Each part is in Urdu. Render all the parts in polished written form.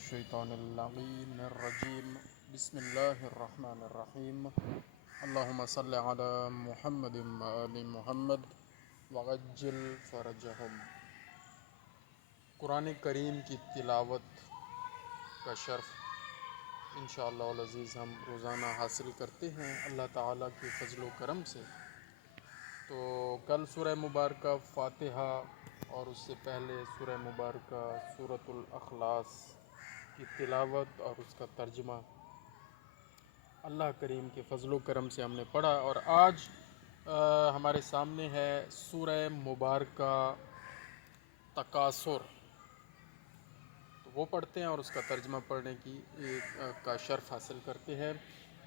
الشیطان اللعین الرجیم بسم اللہ الرحمن الرحیم اللہم صل علی محمد وآل محمد وعجل فرجہم۔ قرآن کریم کی تلاوت کا شرف انشاءاللہ العزیز ہم روزانہ حاصل کرتے ہیں اللہ تعالیٰ کے فضل و کرم سے۔ تو کل سورہ مبارکہ فاتحہ اور اس سے پہلے سورہ مبارکہ سورۃ الاخلاص کی تلاوت اور اس کا ترجمہ اللہ کریم کے فضل و کرم سے ہم نے پڑھا، اور آج ہمارے سامنے ہے سورہ مبارکہ تکاثر، تو وہ پڑھتے ہیں اور اس کا ترجمہ پڑھنے کا شرف حاصل کرتے ہیں۔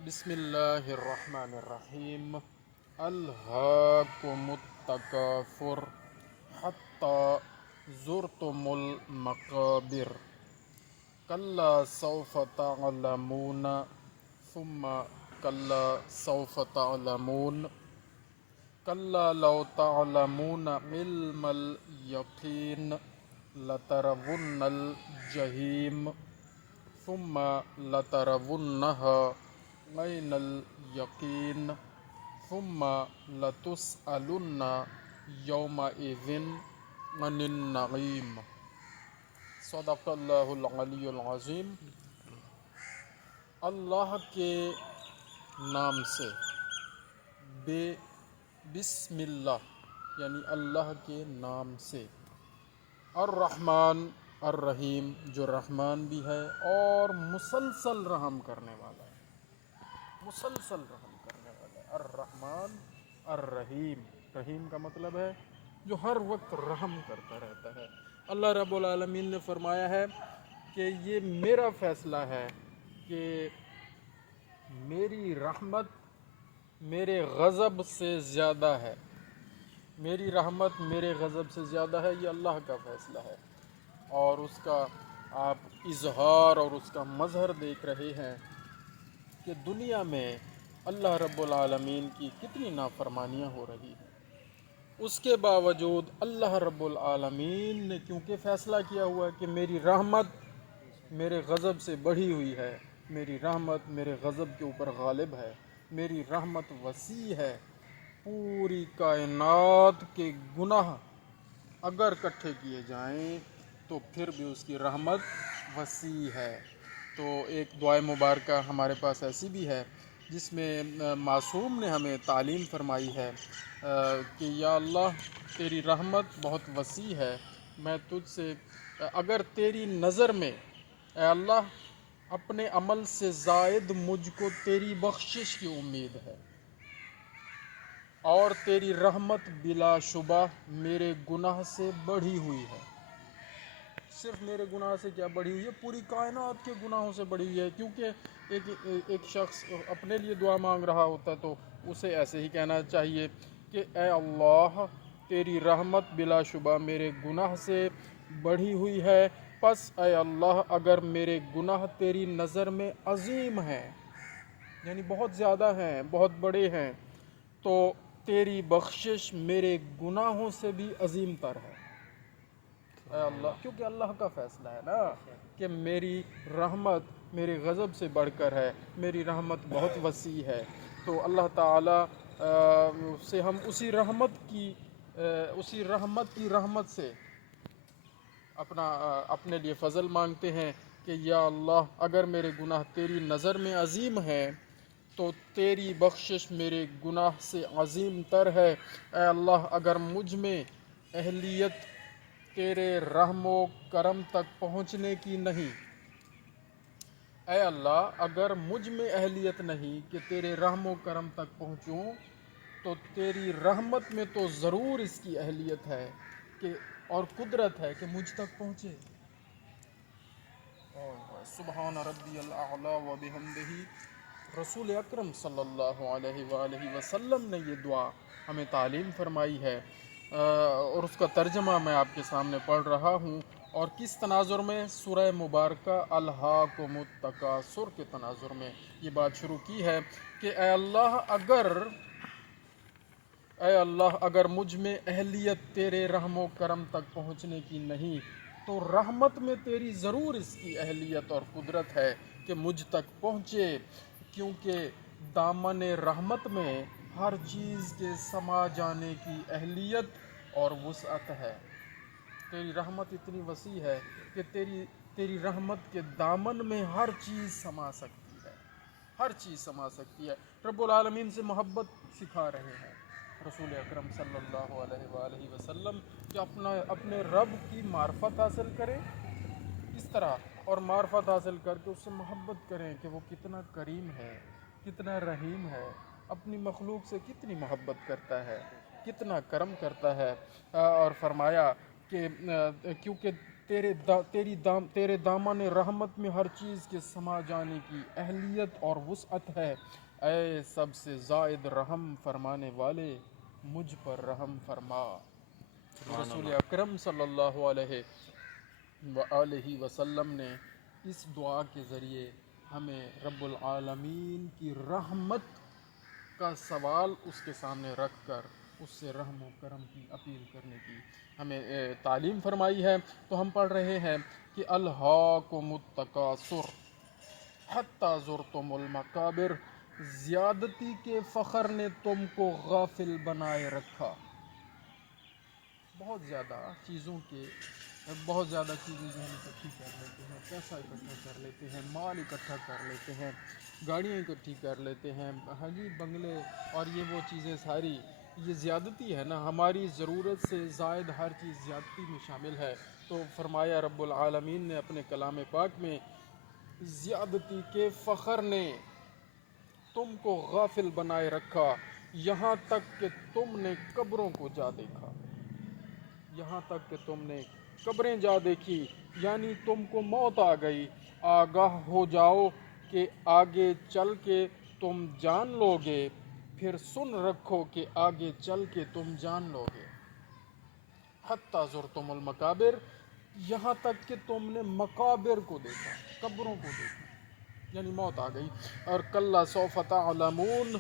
بسم اللہ الرحمن الرحیم۔ الہاکم التکاثر حتی زرتم المقابر کلا سوف تعلمون ثم کلا سوف تعلمون کلا لو تعلمون علم الیقین لترون الجحیم ثم لترونها عین الیقین ثم لتسألن یومئذ عن النعیم۔ صدق اللہ العلی العظیم۔ اللہ کے نام سے، بسم اللہ یعنی اللہ کے نام سے، الرحمن الرحیم جو رحمان بھی ہے اور مسلسل رحم کرنے والا ہے، مسلسل رحم کرنے والا ہے۔ الرحمن الرحیم، رحیم کا مطلب ہے جو ہر وقت رحم کرتا رہتا ہے۔ اللہ رب العالمین نے فرمایا ہے کہ یہ میرا فیصلہ ہے کہ میری رحمت میرے غضب سے زیادہ ہے، میری رحمت میرے غضب سے زیادہ ہے، یہ اللہ کا فیصلہ ہے، اور اس کا آپ اظہار اور اس کا مظہر دیکھ رہے ہیں کہ دنیا میں اللہ رب العالمین کی کتنی نافرمانیاں ہو رہی ہیں۔ اس کے باوجود اللہ رب العالمین نے کیونکہ فیصلہ کیا ہوا ہے کہ میری رحمت میرے غضب سے بڑھی ہوئی ہے، میری رحمت میرے غضب کے اوپر غالب ہے، میری رحمت وسیع ہے، پوری کائنات کے گناہ اگر اکٹھے کیے جائیں تو پھر بھی اس کی رحمت وسیع ہے۔ تو ایک دعائے مبارکہ ہمارے پاس ایسی بھی ہے جس میں معصوم نے ہمیں تعلیم فرمائی ہے کہ یا اللہ تیری رحمت بہت وسیع ہے، میں تجھ سے اگر تیری نظر میں اے اللہ اپنے عمل سے زائد مجھ کو تیری بخشش کی امید ہے، اور تیری رحمت بلا شبہ میرے گناہ سے بڑھی ہوئی ہے۔ صرف میرے گناہ سے کیا بڑھی ہوئی ہے، پوری کائنات کے گناہوں سے بڑھی ہوئی ہے، کیونکہ ایک شخص اپنے لیے دعا مانگ رہا ہوتا ہے تو اسے ایسے ہی کہنا چاہیے کہ اے اللہ تیری رحمت بلا شبہ میرے گناہ سے بڑھی ہوئی ہے، پس اے اللہ اگر میرے گناہ تیری نظر میں عظیم ہیں، یعنی بہت زیادہ ہیں، بہت بڑے ہیں، تو تیری بخشش میرے گناہوں سے بھی عظیم تر ہے اے اللہ، کیونکہ اللہ کا فیصلہ ہے نا کہ میری رحمت میرے غضب سے بڑھ کر ہے، میری رحمت بہت وسیع ہے۔ تو اللہ تعالیٰ سے ہم اسی رحمت کی رحمت سے اپنے لیے فضل مانگتے ہیں کہ یا اللہ اگر میرے گناہ تیری نظر میں عظیم ہیں تو تیری بخشش میرے گناہ سے عظیم تر ہے۔ اے اللہ اگر مجھ میں اہلیت تیرے رحم و کرم تک پہنچنے کی نہیں، اے اللہ اگر مجھ میں اہلیت نہیں کہ تیرے رحم و کرم تک پہنچوں تو تیری رحمت میں تو ضرور اس کی اہلیت ہے کہ اور قدرت ہے کہ مجھ تک پہنچے۔ سبحان ربی الاعلی و بحمدہ۔ رسول اکرم صلی اللہ علیہ وآلہ وسلم نے یہ دعا ہمیں تعلیم فرمائی ہے، اور اس کا ترجمہ میں آپ کے سامنے پڑھ رہا ہوں۔ اور کس تناظر میں؟ سورہ مبارکہ الہاکم التکاثر کے تناظر میں یہ بات شروع کی ہے کہ اے اللہ اگر مجھ میں اہلیت تیرے رحم و کرم تک پہنچنے کی نہیں تو رحمت میں تیری ضرور اس کی اہلیت اور قدرت ہے کہ مجھ تک پہنچے، کیونکہ دامن رحمت میں ہر چیز کے سما جانے کی اہلیت اور وسعت ہے۔ تیری رحمت اتنی وسیع ہے کہ تیری رحمت کے دامن میں ہر چیز سما سکتی ہے، ہر چیز سما سکتی ہے۔ رب العالمین سے محبت سکھا رہے ہیں رسول اکرم صلی اللہ علیہ وآلہ وسلم کہ اپنے رب کی معرفت حاصل کریں اس طرح، اور معرفت حاصل کر کے اس سے محبت کریں کہ وہ کتنا کریم ہے، کتنا رحیم ہے، اپنی مخلوق سے کتنی محبت کرتا ہے، کتنا کرم کرتا ہے۔ اور فرمایا کہ کیونکہ تیرے دامن رحمت میں ہر چیز کے سما جانے کی اہلیت اور وسعت ہے، اے سب سے زائد رحم فرمانے والے مجھ پر رحم فرما۔ رسول اکرم صلی اللہ علیہ وآلہ وسلم نے اس دعا کے ذریعے ہمیں رب العالمین کی رحمت کا سوال اس کے سامنے رکھ کر اس سے رحم و کرم کی اپیل کرنے کی ہمیں تعلیم فرمائی ہے۔ تو ہم پڑھ رہے ہیں کہ الہاکم التکاثر حتی زرتم المقابر، زیادتی کے فخر نے تم کو غافل بنائے رکھا۔ بہت زیادہ چیزیں جو ہم اکٹھی کر لیتے ہیں، پیسہ اکٹھا کر لیتے ہیں، مال اکٹھا کر لیتے ہیں، گاڑیاں اکٹھی کر لیتے ہیں، جی بنگلے اور یہ وہ چیزیں ساری، یہ زیادتی ہے نا، ہماری ضرورت سے زائد ہر چیز زیادتی میں شامل ہے۔ تو فرمایا رب العالمین نے اپنے کلام پاک میں، زیادتی کے فخر نے تم کو غافل بنائے رکھا، یہاں تک کہ تم نے قبروں کو جا دیکھا، یہاں تک کہ تم نے قبریں جا دیکھی، یعنی تم کو موت آ گئی۔ آگاہ ہو جاؤ کہ آگے چل کے تم جان لو گے، پھر سن رکھو کہ آگے چل کے تم جان لو گے۔ حتی زرتم المقابر، یہاں تک کہ تم نے مقابر کو دیکھا، قبروں کو دیکھا، یعنی موت آ گئی۔ اور کلا سوف تعلمون،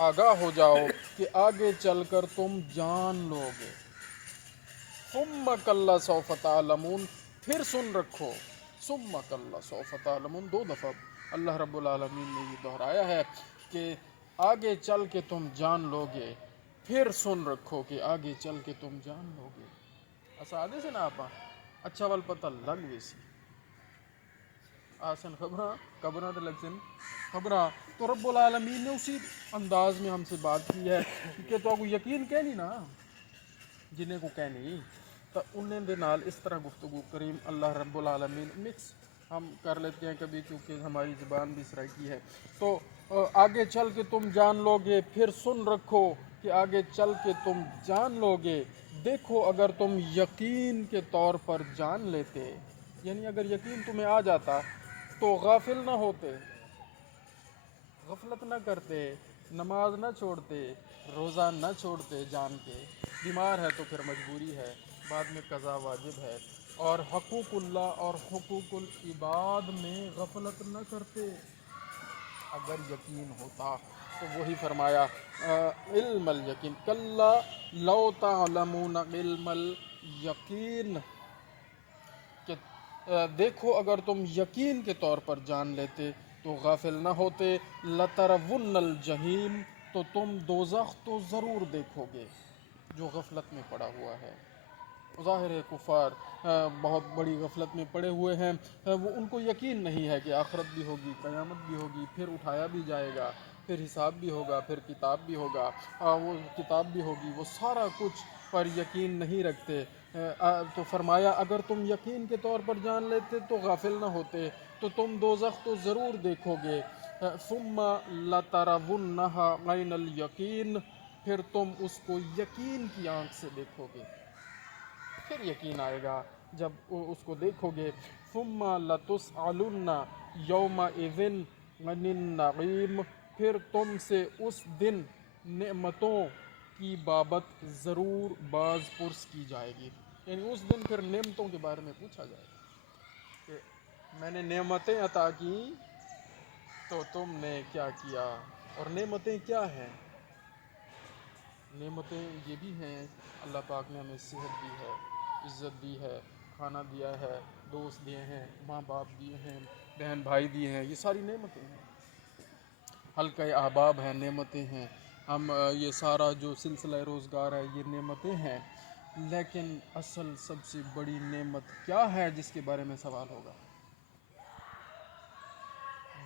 آگاہ ہو جاؤ کہ آگے چل کر تم جان لو گے۔ ثم کلا سوف تعلمون، پھر سن رکھو، ثم کلا سوف تعلمون، 2 دفعہ اللہ رب العالمین نے یہ دہرایا ہے کہ آگے چل کے تم جان لو گے، پھر سن رکھو کہ آگے چل کے تم جان لو گے۔ ایسا آدھے سے نا آپا اچھا وال پتہ لگ ویسی آسن خبراں تو لگ سن خبراں۔ تو رب العالمین نے اسی انداز میں ہم سے بات کی ہے کہ تو کو یقین کہنی نا، جنہیں کو کہنی تو انہیں دے نال اس طرح گفتگو کریم اللہ رب العالمین مکس ہم کر لیتے ہیں کبھی، کیونکہ ہماری زبان بھی سرائکی ہے۔ تو آگے چل کے تم جان لو گے، پھر سن رکھو کہ آگے چل کے تم جان لو گے۔ دیکھو اگر تم یقین کے طور پر جان لیتے، یعنی اگر یقین تمہیں آ جاتا تو غافل نہ ہوتے، غفلت نہ کرتے، نماز نہ چھوڑتے، روزہ نہ چھوڑتے جان کے، بیمار ہے تو پھر مجبوری ہے، بعد میں قضا واجب ہے، اور حقوق اللہ اور حقوق العباد میں غفلت نہ کرتے اگر یقین ہوتا۔ تو وہی فرمایا علم الیقین، کلا لو تعلمون علم الیقین، کہ دیکھو اگر تم یقین کے طور پر جان لیتے تو غافل نہ ہوتے۔ لترون الجحیم، تو تم دوزخ تو ضرور دیکھو گے۔ جو غفلت میں پڑا ہوا ہے، ظاہر ہے کفار بہت بڑی غفلت میں پڑے ہوئے ہیں، وہ ان کو یقین نہیں ہے کہ آخرت بھی ہوگی، قیامت بھی ہوگی، پھر اٹھایا بھی جائے گا، پھر حساب بھی ہوگا، پھر کتاب بھی ہوگا، وہ کتاب بھی ہوگی، وہ سارا کچھ پر یقین نہیں رکھتے۔ تو فرمایا اگر تم یقین کے طور پر جان لیتے تو غافل نہ ہوتے، تو تم دوزخ تو ضرور دیکھو گے۔ ثم لترونها عین الیقین، پھر تم اس کو یقین کی آنکھ سے دیکھو گے، پھر یقین آئے گا جب اس کو دیکھو گے۔ ثم لتسألن یومئذ عن النعیم، پھر تم سے اس دن نعمتوں کی بابت ضرور باز پرس کی جائے گی، یعنی اس دن پھر نعمتوں کے بارے میں پوچھا جائے گا کہ میں نے نعمتیں عطا کی تو تم نے کیا کیا، اور نعمتیں کیا ہیں؟ نعمتیں یہ بھی ہیں اللہ پاک نے ہمیں صحت دی ہے، عزت دی ہے، کھانا دیا ہے، دوست دیے ہیں، ماں باپ دیے ہیں، بہن بھائی دیے ہیں، یہ ساری نعمتیں ہیں، حلقہ احباب ہیں، نعمتیں ہیں، ہم یہ سارا جو سلسلہ روزگار ہے یہ نعمتیں ہیں، لیکن اصل سب سے بڑی نعمت کیا ہے جس کے بارے میں سوال ہوگا؟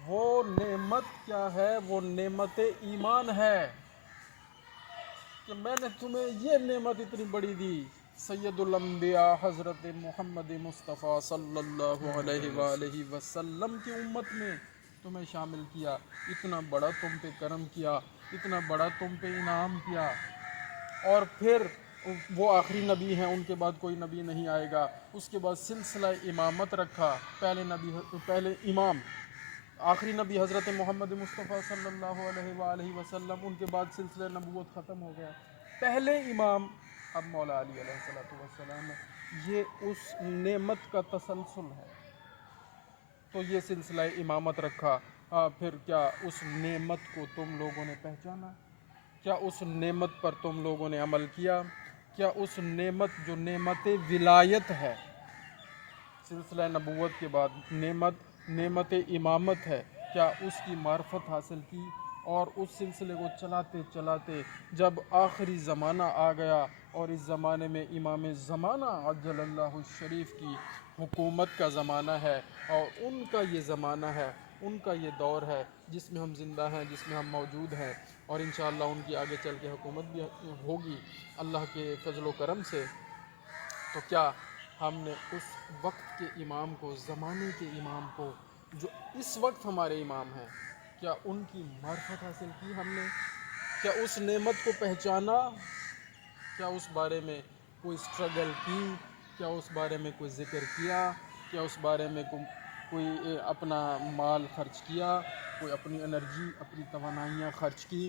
وہ نعمت کیا ہے؟ وہ نعمت ایمان ہے کہ میں نے تمہیں یہ نعمت اتنی بڑی دی، سید الانبیاء حضرت محمد مصطفیٰ صلی اللہ علیہ وآلہ وسلم کی امت میں تمہیں شامل کیا، اتنا بڑا تم پہ کرم کیا، اتنا بڑا تم پہ انعام کیا، اور پھر وہ آخری نبی ہیں، ان کے بعد کوئی نبی نہیں آئے گا، اس کے بعد سلسلہ امامت رکھا، پہلے امام آخری نبی حضرت محمد مصطفیٰ صلی اللہ علیہ وآلہ وسلم، ان کے بعد سلسلہ نبوت ختم ہو گیا، پہلے امام اب مولا علی علیہ السلام ہے، یہ اس نعمت کا تسلسل ہے، تو یہ سلسلہ امامت رکھا، پھر کیا اس نعمت کو تم لوگوں نے پہچانا؟ کیا اس نعمت پر تم لوگوں نے عمل کیا؟ کیا اس نعمت جو نعمت ولایت ہے، سلسلہ نبوت کے بعد نعمت امامت ہے، کیا اس کی معرفت حاصل کی؟ اور اس سلسلے کو چلاتے چلاتے جب آخری زمانہ آ گیا اور اس زمانے میں امام زمانہ عجل اللہ الشریف کی حکومت کا زمانہ ہے، اور ان کا یہ زمانہ ہے، ان کا یہ دور ہے جس میں ہم زندہ ہیں، جس میں ہم موجود ہیں، اور انشاءاللہ ان کی آگے چل کے حکومت بھی ہوگی اللہ کے فضل و کرم سے، تو کیا ہم نے اس وقت کے امام کو، زمانے کے امام کو، جو اس وقت ہمارے امام ہیں، کیا ان کی معرفت حاصل کی ہم نے؟ کیا اس نعمت کو پہچانا؟ کیا اس بارے میں کوئی سٹرگل کی؟ کیا اس بارے میں کوئی ذکر کیا؟ کیا اس بارے میں کوئی اپنا مال خرچ کیا؟ کوئی اپنی انرجی، اپنی توانائیاں خرچ کی؟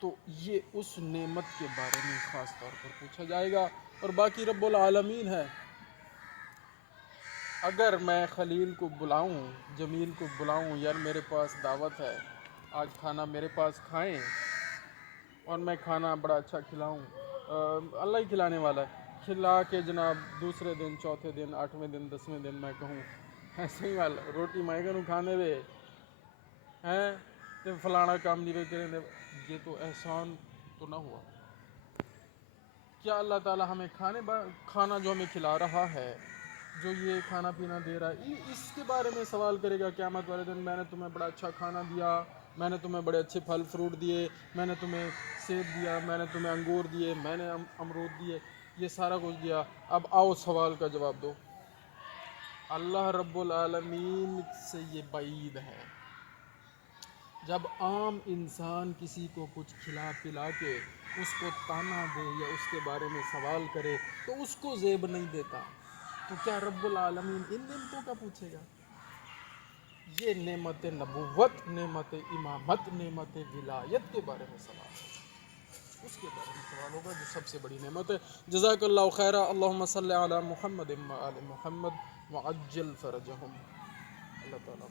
تو یہ اس نعمت کے بارے میں خاص طور پر پوچھا جائے گا، اور باقی رب العالمین ہے۔ اگر میں خلیل کو بلاؤں، جمیل کو بلاؤں، یار میرے پاس دعوت ہے، آج کھانا میرے پاس کھائیں، اور میں کھانا بڑا اچھا کھلاؤں، اللہ ہی کھلانے والا ہے، کھلا کے جناب دوسرے دن، چوتھے دن، 8ویں دن، 10ویں دن میں کہوں ایسے ہی والا روٹی مائے گا کھانے وے ہیں تو فلانا کام نہیں وے کریں دے، یہ تو احسان تو نہ ہوا؟ کیا اللہ تعالیٰ ہمیں کھانا جو ہمیں کھلا رہا ہے، جو یہ کھانا پینا دے رہا ہے، اس کے بارے میں سوال کرے گا قیامت والے دن؟ میں نے تمہیں بڑا اچھا کھانا دیا، میں نے تمہیں بڑے اچھے پھل فروٹ دیے، میں نے تمہیں سیب دیا، میں نے تمہیں انگور دیے، میں نے امرود دیے، یہ سارا کچھ دیا، اب آؤ سوال کا جواب دو۔ اللہ رب العالمین سے یہ بعید ہے، جب عام انسان کسی کو کچھ کھلا پلا کے اس کو تانا دے یا اس کے بارے میں سوال کرے تو اس کو زیب نہیں دیتا، تو کیا رب العالمین ان نعمتوں کا پوچھے گا؟ یہ نعمت نبوت، نعمت امامت، نعمت ولایت کے بارے میں سوال ہے، اس کے بارے میں سوال ہوگا جو سب سے بڑی نعمت ہے۔ جزاک اللہ خیرہ، اللہم صلی علی محمد و آل محمد وعجل فرجہم۔ اللہ تعالیٰ